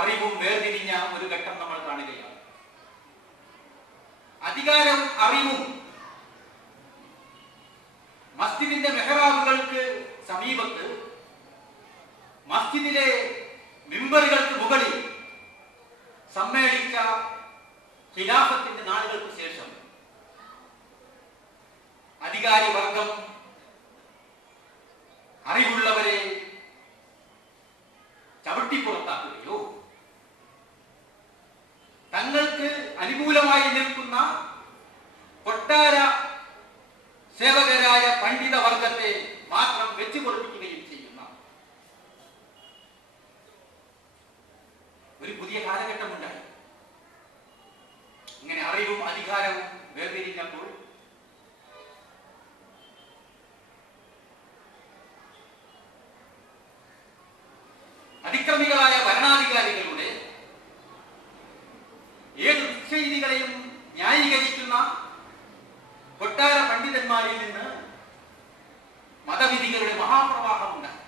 അറിവും വേർതിരിഞ്ഞ ഒരു ഘട്ടം നമ്മൾ കാണുകയാണ്. അധികാരവും അറിവും മസ്ജിദിന്റെ മെഹ്റാബുകൾക്ക് സമീപത്ത്, മസ്ജിദിലെ മിമ്പറുകൾക്ക് മുകളിൽ സമ്മേളിച്ച ഖിലാഫത്തിന്റെ നാളുകൾക്ക് ശേഷം അധികാരി വർഗം അറിവുള്ളവരെ ചവിട്ടിപ്പുറത്താക്കുകയോ തങ്ങൾക്ക് അനുകൂലമായി നിൽക്കുന്ന കൊട്ടാര സേവകരായ പണ്ഡിത വർഗത്തെ മാത്രം വെച്ചു പൊറപ്പിക്കുകയും ചെയ്യുന്ന ഒരു പുതിയ കാലഘട്ടമുണ്ടായി. ഇങ്ങനെ അറിവും അധികാരവും വേർതിരിഞ്ഞപ്പോൾ അതിക്രമികളായ ഭരണാധികാരികളുടെ ഏത് ദുശ്ചെയ്തികളെയും ന്യായീകരിക്കുന്ന കൊട്ടാര പണ്ഡിതന്മാരിൽ നിന്ന് മതവിധികളുടെ മഹാപ്രവാഹമുണ്ടായി.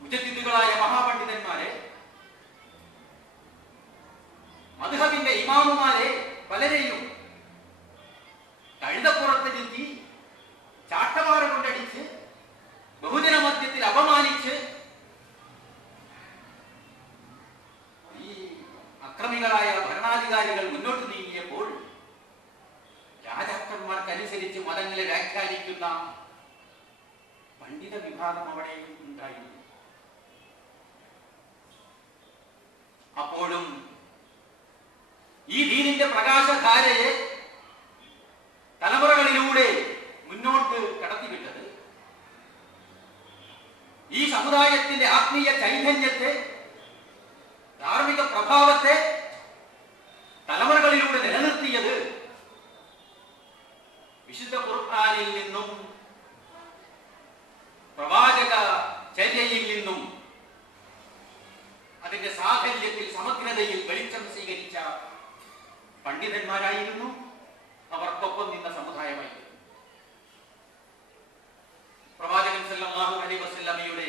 മുജദ്ദിദുകളായ മഹാപണ്ഡിതന്മാരെ, മദ്ഹബിന്റെ ഇമാമുമാരെ പലരെയും കഴുതപ്പുറത്ത് നിർത്തി ചാട്ടവാറ കൊണ്ടടിച്ച് ബഹുജന മധ്യത്തിൽ അപമാനിച്ച് ഈ അക്രമികളായ ഭരണാധികാരികൾ മുന്നോട്ട് നീങ്ങിയപ്പോൾ രാജാക്കന്മാർക്കനുസരിച്ച് മതങ്ങളെ വ്യാഖ്യാനിക്കുന്ന പണ്ഡിത വിഭാഗം അവിടെയും ഉണ്ടായിരുന്നു. അപ്പോഴും ഈ ദീനിന്റെ പ്രകാശധാരയെ തലമുറകളിലൂടെ മുന്നോട്ട് കടത്തിവിട്ടത്, ഈ സമുദായത്തിന്റെ ആത്മീയ ചൈതന്യത്തെ, ധാർമ്മിക പ്രഭാവത്തെ തലമുറകളിലൂടെ നിലനിർത്തിയത് വിശുദ്ധ ഖുർആനിൽ നിന്നും പ്രവാചക ചര്യയിൽ നിന്നും അതിന്റെ സാഹചര്യത്തിൽ സമഗ്രതയിൽ വെളിച്ചം സ്വീകരിച്ച പണ്ഡിതന്മാരായിരുന്നു, അവർക്കൊപ്പം നിന്ന സമുദായമായിരുന്നു. പ്രവാചകൻ സല്ലല്ലാഹു അലൈഹി വസല്ലമയുടെ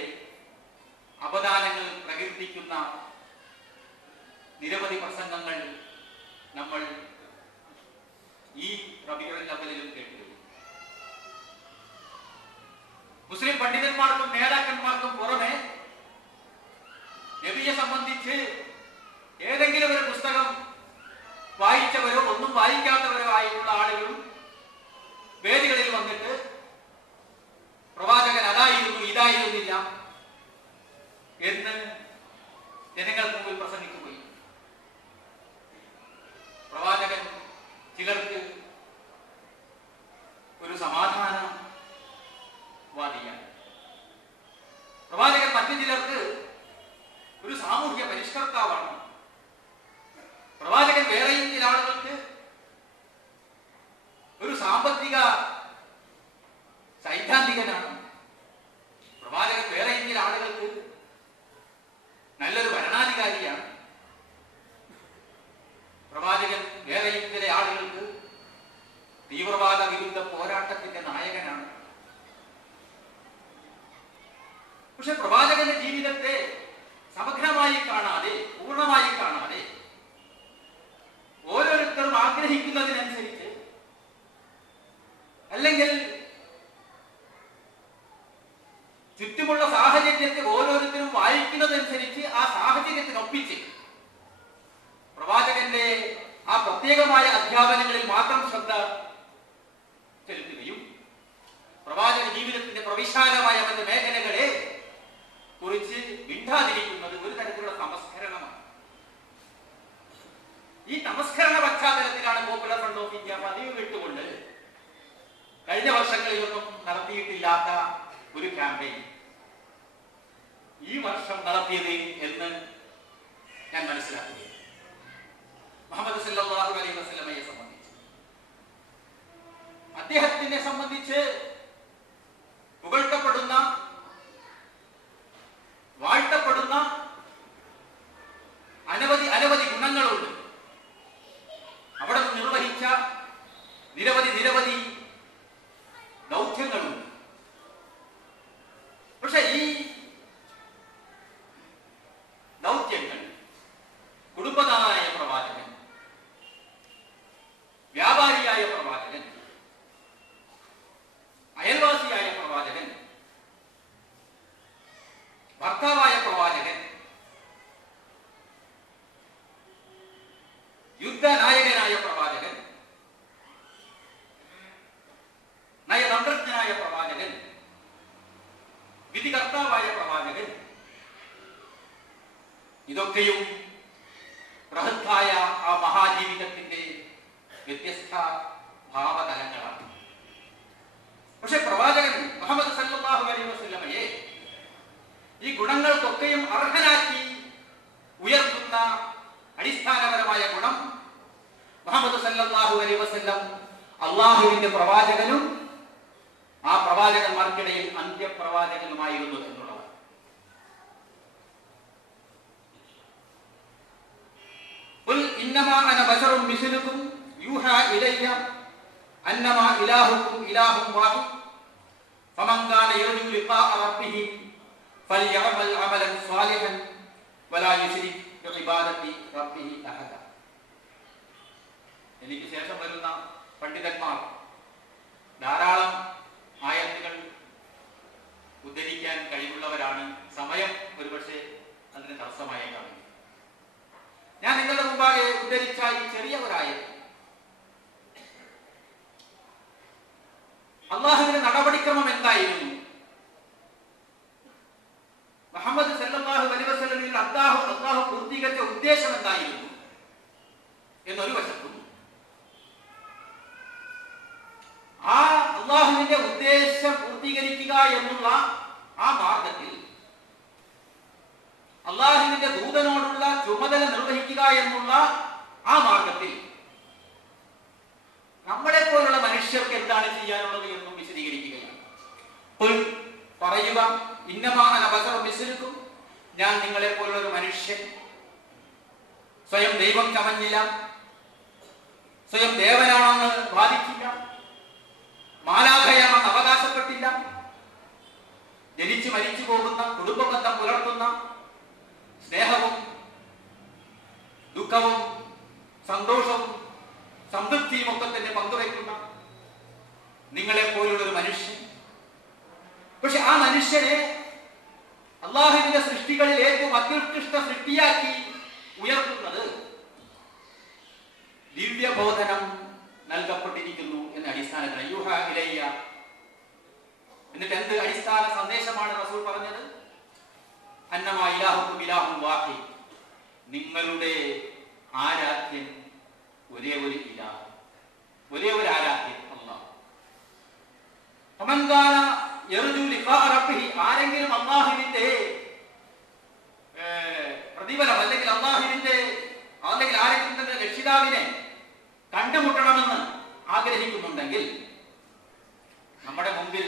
അപദാനങ്ങൾ പ്രകീർത്തിക്കുന്ന നിരവധി പ്രസംഗങ്ങൾ നമ്മൾ ഈ റബീഉൽ അവ്വലിലും കേട്ടു. മുസ്ലിം പണ്ഡിതന്മാർക്കും നേതാക്കന്മാർക്കും പുറമെ നബിയെ സംബന്ധിച്ച് ഏതെങ്കിലും ഒരു പുസ്തകം വായിച്ചവരോ ഒന്നും വായിക്കാത്തവരോ ആയിട്ടുള്ള ആളുകളും വേദികളിൽ വന്നിട്ട് പ്രവാചകൻ അതായിരുന്നു ഇതായിരുന്നില്ല എന്ന് ജനങ്ങൾക്ക് മുമ്പിൽ പ്രസംഗിക്കുകയും, പ്രവാചകൻ ചിലർക്ക് ഒരു സമാധാനവാദിയാണ്, പ്രവാചകൻ മറ്റു ചിലർക്ക് ഒരു സാമൂഹ്യ പരിഷ്കർത്താവാണ്, പ്രവാചകൻ വേറെയും ചില ആളുകൾക്ക് ഒരു സാമ്പത്തിക സൈദ്ധാന്തികനാണ്, പ്രവാചകൻ വേറെയും ചില ആളുകൾക്ക് നല്ലൊരു ഭരണാധികാരിയാണ്, പ്രവാചകൻ വേറെയും ചില ആളുകൾക്ക് തീവ്രവാദ വിരുദ്ധ പോരാട്ടത്തിന്റെ നായകനാണ്. പക്ഷെ പ്രവാചകന്റെ ജീവിതത്തെ സമഗ്രമായി കാണാതെ, പൂർണ്ണമായി കാണാതെ, ഓരോരുത്തരും ആഗ്രഹിക്കുന്നതിനനുസരിച്ച്, അല്ലെങ്കിൽ ചുറ്റുമുള്ള സാഹചര്യത്തെ ഓരോരുത്തരും വായിക്കുന്നതനുസരിച്ച് ആ സാഹചര്യത്തിനൊപ്പിച്ച് പ്രവാചകന്റെ ആ പ്രത്യേകമായ അധ്യാപനങ്ങളിൽ മാത്രം ശ്രദ്ധ ചെലുത്തുകയും പ്രവാചക ജീവിതത്തിന്റെ പ്രവിശാലമായ മറ്റ് മേഖലകളെ കുറിച്ച് മിണ്ടാതിരിക്കുന്നത് ഒരു തരത്തിലുള്ള നമസ്കരണമാണ്. ഈ നമസ്കരണ പശ്ചാത്തലത്തിലാണ് പോപ്പുലർ ഫ്രണ്ട് ഓഫ് ഇന്ത്യ പതിവ് വിട്ടുകൊണ്ട് കഴിഞ്ഞ വർഷങ്ങളിലൊന്നും നടത്തിയിട്ടില്ലാത്ത ഒരു ക്യാമ്പയിൻ ഈ വർഷം നടത്തിയത് എന്ന് ഞാൻ മനസ്സിലാക്കുകയാണ്. മുഹമ്മദ് സല്ലല്ലാഹു അലൈഹി വസല്ലമയെ സംബന്ധിച്ച്, അദ്ദേഹത്തിനെ സംബന്ധിച്ച് പുകഴ്ത്തപ്പെടുന്ന, വാഴ്ത്തപ്പെടുന്ന അനവധി ഗുണങ്ങളുണ്ട്. അവിടെ നിർവഹിച്ച നിരവധി ദൗത്യങ്ങളുണ്ട്. പക്ഷെ ഈ യുദ്ധനായകനായ പ്രവാചകൻ, നയതന്ത്രജ്ഞനായ പ്രവാചകൻ, വിധികർത്താവായ പ്രവാചകൻ, ഇതൊക്കെയും ബൃഹത്തായ ആ മഹാജീവിതത്തിന്റെ വ്യത്യസ്ത ഭാവതലങ്ങളാണ്. പക്ഷെ പ്രവാചകൻ മുഹമ്മദ് സല്ലല്ലാഹു അലൈഹി വസല്ലമയെ ഈ ഗുണങ്ങൾക്കൊക്കെയും അർഹനാക്കി ഉയർത്തുന്ന അടിസ്ഥാനപരമായ ഗുണം മുഹമ്മദ് സല്ലല്ലാഹു അലൈഹി വസല്ലം അള്ളാഹുവിന്റെ പ്രവാചകനും ആ പ്രവാചകന്മാർക്കിടയിൽ അന്ത്യപ്രവാചകനുമായിരുന്നു എന്നുള്ളതാണ്. ഖുൽ ഇന്നമാ അന ബശറും മിസ്ലുകും യൂഹാ ഇലയ്യ അന്നമാ ഇലാഹുക്കും ഇലാഹും വാഹിദ് ഫമൻ കാന യർജു ലിഖാഅ റബ്ബിഹി ഫൽയഅമൽ അമലൻ സ്വാലിഹൻ വലാ യുശ്രിക് ബിഇബാദത്തി റബ്ബിഹി അഹദ. എനിക്ക് ശേഷം വരുന്ന പണ്ഡിതന്മാർ ധാരാളം ആയത്തുകൾ ഉദ്ധരിക്കാൻ കഴിവുള്ളവരാണ്. സമയം ഒരുപക്ഷെ അതിന് തടസ്സമായേക്കാം. ഞാൻ നിങ്ങളുടെ മുമ്പാകെ ഉദ്ധരിച്ച ഈ ചെറിയ ഒരായത്ത് അള്ളാഹുവിന്റെ നടപടിക്രമം എന്തായിരുന്നു, മുഹമ്മദ് സല്ലല്ലാഹു അലൈഹി വസല്ലമയിൽ അള്ളാഹു പൂർത്തീകരിച്ച ഉദ്ദേശം എന്തായിരുന്നു എന്നൊരു വശത്തും, ആ അള്ളാഹുവിന്റെ ഉദ്ദേശം പൂർത്തീകരിക്കുക എന്നുള്ള ആ മാർഗത്തിൽ അള്ളാഹുവിന്റെ ദൂതനോടുള്ള ചുമതല നിർവഹിക്കുക എന്നുള്ള ആ മാർഗത്തിൽ നമ്മളെ പോലുള്ള മനുഷ്യർക്ക് എന്താണ് ചെയ്യാനുള്ളത് എന്നും വിശദീകരിക്കുകയാണ്. പറയുക, ഇന്നമാ അന ബശറും മിസ്ലുകും, ഞാൻ നിങ്ങളെ പോലുള്ള ഒരു മനുഷ്യൻ. സ്വയം ദൈവം ചമഞ്ഞില്ല, സ്വയം ദേവനാണെന്ന് വാദിച്ചില്ല, മാലാഖയാണെന്ന് അവകാശപ്പെട്ടില്ല, ജനിച്ചു മരിച്ചു പോകുന്ന, കുടുംബബന്ധം പുലർത്തുന്ന, സ്നേഹവും ദുഃഖവും സന്തോഷവും സംതൃപ്തിയും ഒക്കെ തന്നെ പങ്കുവയ്ക്കുന്ന നിങ്ങളെ പോലുള്ള ഒരു മനുഷ്യൻ. പക്ഷെ ആ മനുഷ്യനെ അള്ളാഹുവിന്റെ സൃഷ്ടികളിൽ ഏറ്റവും അത്യുത്കൃഷ്ട സൃഷ്ടിയാക്കി ഉയർത്തുന്നത് ദിവ്യബോധനം നൽകപ്പെട്ടിരിക്കുന്നു എന്ന അടിസ്ഥാനത്തിൽ യൂഹാ ഇലയ്യ. എന്നിട്ട് എന്ത് അടിസ്ഥാന സന്ദേശമാണ് റസൂൽ പറഞ്ഞത്? അന്നമാ ഇലാഹുക്കും ഇലാഹും വാഹിദ്, നിങ്ങളുടെ ആരാധ്യൻ ഒരേ ഒരു ഇലാഹ്, ഒരേ ഒരു ആരാധ്യൻ അല്ലാഹ്. ഫമൻ കാന യർജു ലിഖാഅ റബ്ബിഹി, ആരെങ്കിലും അല്ലാഹുവിന്റെ പ്രതിഫലം അല്ലെങ്കിൽ ആരെങ്കിലും തന്റെ രക്ഷിതാവിനെ കണ്ടുമുട്ടണമെന്ന് ആഗ്രഹിക്കുന്നുണ്ടെങ്കിൽ നമ്മുടെ മുമ്പിൽ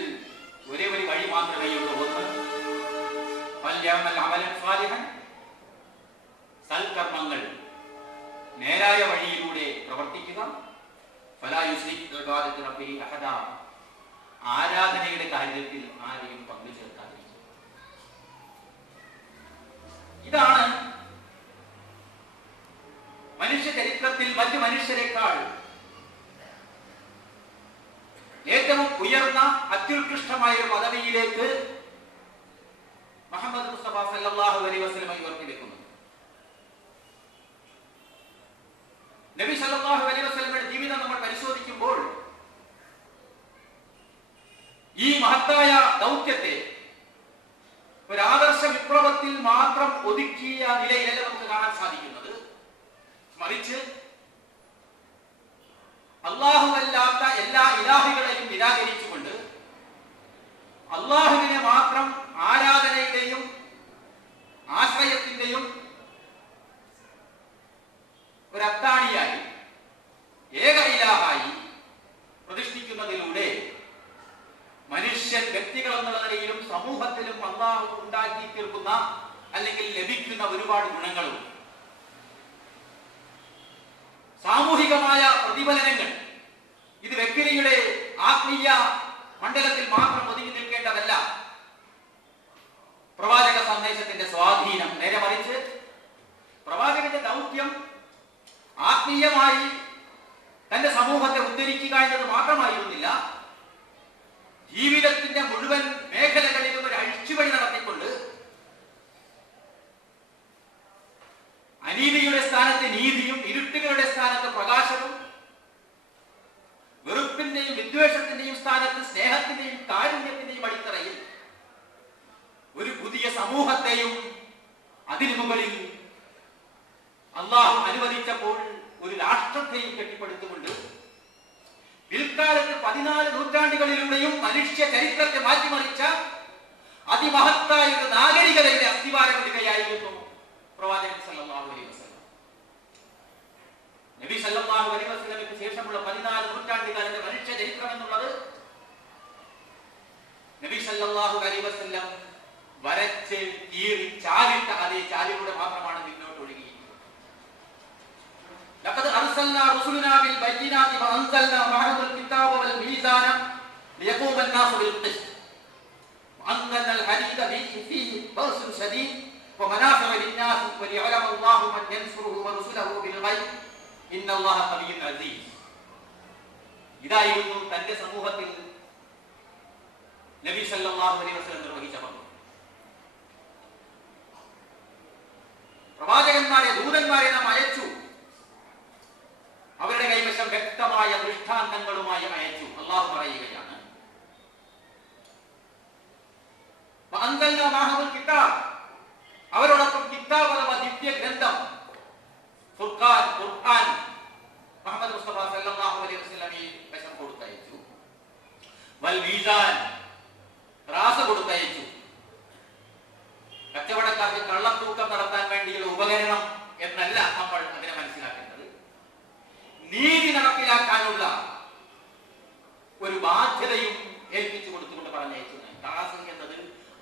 ഒരേ ഒരു വഴി മാത്രമേ ഉള്ളൂ. ഒന്ന്, ഫൽയഅമൽ അമലൻ സ്വാലിഹൻ, സൽക്കർമ്മങ്ങൾ നേരായ വഴിയിലൂടെ പ്രവർത്തിക്കുക. ഫലാ യുശ്രിക് ബിഇബാദത്തി റബ്ബിഹി അഹദ, ആരാധനയുടെ കാര്യത്തിൽ ആരെയും പങ്കു ചേർക്കാതിരിക്കുക. ഇതാണ് മനുഷ്യ ചരിത്രത്തിൽ മറ്റു മനുഷ്യരെക്കാൾ ഏറ്റവും ഉയർന്ന അത്യുത്കൃഷ്ടമായ ഒരു പദവിയിലേക്ക് മുഹമ്മദ് മുസ്തഫ സല്ലല്ലാഹു അലൈഹി വസല്ലം ഉയർത്തിവെക്കുന്നത്. നബി സല്ലല്ലാഹു അലൈഹി വസല്ലമയുടെ ജീവിതം നമ്മൾ പരിശോധിക്കുമ്പോൾ ഈ മഹത്തായ ദൗത്യത്തെ ഒരു ആദർശ വിപ്ലവത്തിൽ മാത്രം ഒതുക്കിയ നിലയിലല്ല നമുക്ക് കാണാൻ സാധിക്കുന്നത്. മറിച്ച് അല്ലാഹുവല്ലാത്ത എല്ലാ ഇലാഹുകളെയും നിരാകരിച്ചുകൊണ്ട് അല്ലാഹുവിനെ മാത്രം ആരാധനയുടെയും ആശ്രയത്തിന്റെയും ഒരു അത്താണിയായി, ഏക ഇലാഹായി പ്രതിഷ്ഠിക്കുന്നതിലൂടെ മനുഷ്യൻ വ്യക്തികൾ എന്നുള്ള നിലയിലും സമൂഹത്തിലും അല്ലാഹു ഉണ്ടാക്കി തീർക്കുന്ന അല്ലെങ്കിൽ ലഭിക്കുന്ന ഒരുപാട് ഗുണങ്ങളും സാമൂഹികമായ പ്രതിഫലനങ്ങൾ ഇത് വ്യക്തിയുടെ ആത്മീയ മണ്ഡലത്തിൽ മാത്രം ഒതുങ്ങി നിൽക്കേണ്ടതല്ല. പ്രവാചക സന്ദേശത്തിന്റെ സ്വാധീനം, നേരെ മറിച്ച് പ്രവാചകന്റെ ദൗത്യം ആത്മീയമായി തന്റെ സമൂഹത്തെ ഉദ്ധരിക്കുക എന്നത് മാത്രമായിരുന്നില്ല, ജീവിതത്തിന്റെ മുഴുവൻ മേഖലകളിലും ഒരു അഴിച്ചുപണി നടത്തിക്കൊണ്ട് അനീതിയുടെ സ്ഥാനത്ത് നീതിയും ഇരുട്ടുകളുടെ സ്ഥാനത്ത് അതിനു മുകളിൽ അള്ളാഹു അനുവദിച്ചപ്പോൾ ഒരു രാഷ്ട്രത്തെയും കെട്ടിപ്പടുത്തുകൊണ്ട് പിൽക്കാലത്ത് 14 നൂറ്റാണ്ടുകളിലൂടെയും മനുഷ്യ ചരിത്രത്തെ മാറ്റിമറിച്ച അതിമഹത്തായ ഒരു നാഗരികതയുടെ അസ്ഥിവാരമിടുകയായിരുന്നു പ്രവാചകൻ സല്ലല്ലാഹു അലൈഹി വസല്ലം. നബി സല്ലല്ലാഹു അലൈഹി വസല്ലമയ്ക്ക് ശേഷമുള്ള 14 നൂറ്റാണ്ടുകാലത്തെ മനുഷ്യ ചരിത്രം എന്നുള്ളത് നബി സല്ലല്ലാഹു അലൈഹി വസല്ലം വരച്ച് കീറി ചാലിട്ട അതേ ചാലിലൂടെ മാത്രമാണ് മുന്നോട്ട് ഒഴുകിയത്. ലഖദ് അർസൽനാ റസൂലനാ ബിൽ ബയ്യിനാതി വഅൻസൽനാ മഅഹുൽ കിതാബ വൽ മീസാന ലിയഖൂമ അൻ-നാസു ബിൽ ഖിസ്ത് വഅൻസൽനാ അൽ-ഹദീദ ഫീഹി ബഅസുൻ ശദീദ് വമനാഫിഉ ലിൻ-നാസ് വലിയഅലമ അല്ലാഹു മൻ യൻസുറുഹു വറസൂലുഹു ബിൽ ഗൈബ് ഇന്നല്ലാഹ ഖവിയ്യുൻ അസീസ്. ഇതായിരുന്നു തന്റെ സമൂഹത്തിൽ നബി സല്ലല്ലാഹു അലൈഹി വസല്ലം നിർവഹിച്ച പങ്ക്. പ്രവാചകന്മാരെ, ദൂതന്മാരെ നാം അയച്ചു. അവരുടെ കൈവശം വ്യക്തമായ ദൃഷ്ടാന്തങ്ങളുമായി അയച്ചു. അല്ലാഹു പറയുകയാണ്, അവരോടൊപ്പം കിതാബ് അഥവാ ദിവ്യ ഗ്രന്ഥം ഫുർഖാൻ, ഖുർആൻ മുഹമ്മദ് മുസ്തഫ സല്ലല്ലാഹു അലൈഹി വസല്ലമയെ വശം കൊടുത്തയച്ചു. വൽ മീസാൻ, ത്രാസ് കൊടുത്തയച്ചു. കച്ചവടക്കാർക്ക് കള്ളത്തൂക്കം നടത്താൻ വേണ്ടിയുള്ള ഉപകരണം എന്നല്ല നമ്മൾ അതിനെ മനസ്സിലാക്കേണ്ടത്. നീതി നടപ്പിലാക്കാനുള്ള ഒരു ബാധ്യതയും ഏൽപ്പിച്ചു കൊടുത്തുകൊണ്ട് പറഞ്ഞയച്ചു. ത്രാസ് എന്നത്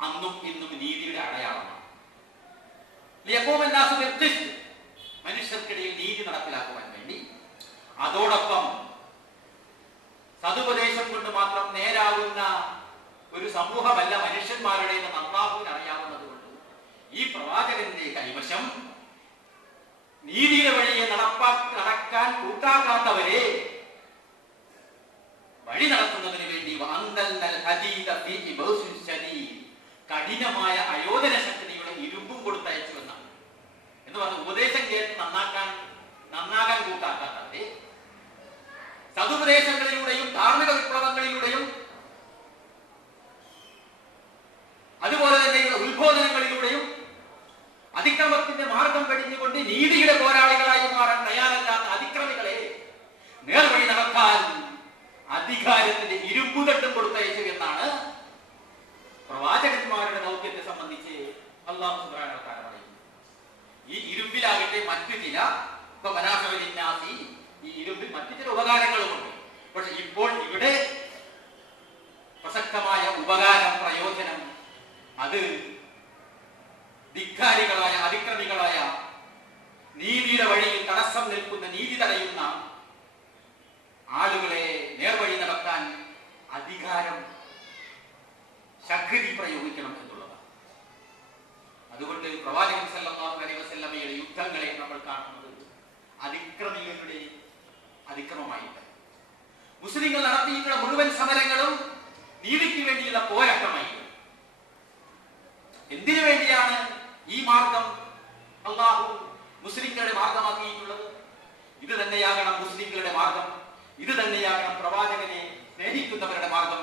അന്നും ഇന്നും നീതിയുടെ അടയാളമാണ്. മനുഷ്യർക്കിടയിൽ നീതി നടപ്പിലാക്കുവാൻ വേണ്ടി. അതോടൊപ്പം സതുപദേശം കൊണ്ട് മാത്രം നേരാവുന്ന ഒരു സമൂഹമല്ല മനുഷ്യന്മാരുടെ നന്നാവുവിന് അറിയാവുന്നത് കൊണ്ട് ഈ പ്രവാചകന്റെ കൈവശം നീതിയുടെ വഴിയെ നടക്കാൻ കൂട്ടാക്കാത്തവരെ വഴി നടത്തുന്നതിന് വേണ്ടി കഠിനമായ ശക്തിയുടെ ഇരുമ്പും കൊടുത്തയച്ചു എന്നാണ്. എന്ന് പറഞ്ഞ ഉപദേശം കേട്ട് നന്നാകാൻ കൂട്ടാക്കാത്തവരെ സതുപദേശങ്ങളിലൂടെയും ധാർമ്മിക വിപ്ലവങ്ങളിലൂടെയും അതുപോലെ തന്നെയുള്ള ഉത്ബോധനങ്ങളിലൂടെയും അതിക്രമത്തിന്റെ മാർഗം വെടിഞ്ഞുകൊണ്ട് നീതിയുടെ പോരാളികളായി മാറാൻ തയ്യാറല്ലാത്ത അതിക്രമികളെ നേർവഴി നടത്താൻ അധികാരത്തിന്റെ ഇരുമ്പുതട്ടും കൊടുത്തയച്ചു എന്നാണ് പ്രവാചകന്മാരുടെ ദൗത്യത്തെ സംബന്ധിച്ച് അല്ലാഹു സുബ്ഹാനഹു വ തആല പറയുന്നു. ഈ ഇരുമ്പിലാകട്ടെ മറ്റു ചില ഈ ഇരുമ്പിൽ മറ്റു ചില ഉപകാരങ്ങളുമുണ്ട്. പക്ഷെ ഇപ്പോൾ ഇവിടെ പ്രസക്തമായ ഉപകാരം, പ്രയോജനം അത് ധിക്കാരികളായ, അതിക്രമികളായ, നീതിയുടെ വഴിയിൽ തടസ്സം നിൽക്കുന്ന, നീതി തടയുന്ന ആളുകളെ നേർവഴി നടത്താൻ അധികാരം, ശക്തി പ്രയോഗിക്കണം എന്നുള്ളതാണ്. അതുകൊണ്ട് പ്രവാചകൻ സല്ലല്ലാഹു അലൈഹി വസല്ലമയുടെ യുദ്ധങ്ങളെ നമ്മൾ കാണുന്നത് അതിക്രമികളുടെ അതിക്രമമായിട്ട്. മുസ്ലിങ്ങൾ നടത്തിയിട്ടുള്ള മുഴുവൻ സമരങ്ങളും നീതിക്ക് വേണ്ടിയുള്ള പോരാട്ടമായിട്ട്. എന്തിനു വേണ്ടിയാണ് ഈ മാർഗം അല്ലാഹു മുസ്ലിങ്ങളുടെ മാർഗമാക്കിയിട്ടുള്ളത്? ഇത് തന്നെയാകണം മുസ്ലിങ്ങളുടെ മാർഗം, ഇത് തന്നെയാകണം പ്രവാചകനെ സ്നേഹിക്കുന്നവരുടെ മാർഗം.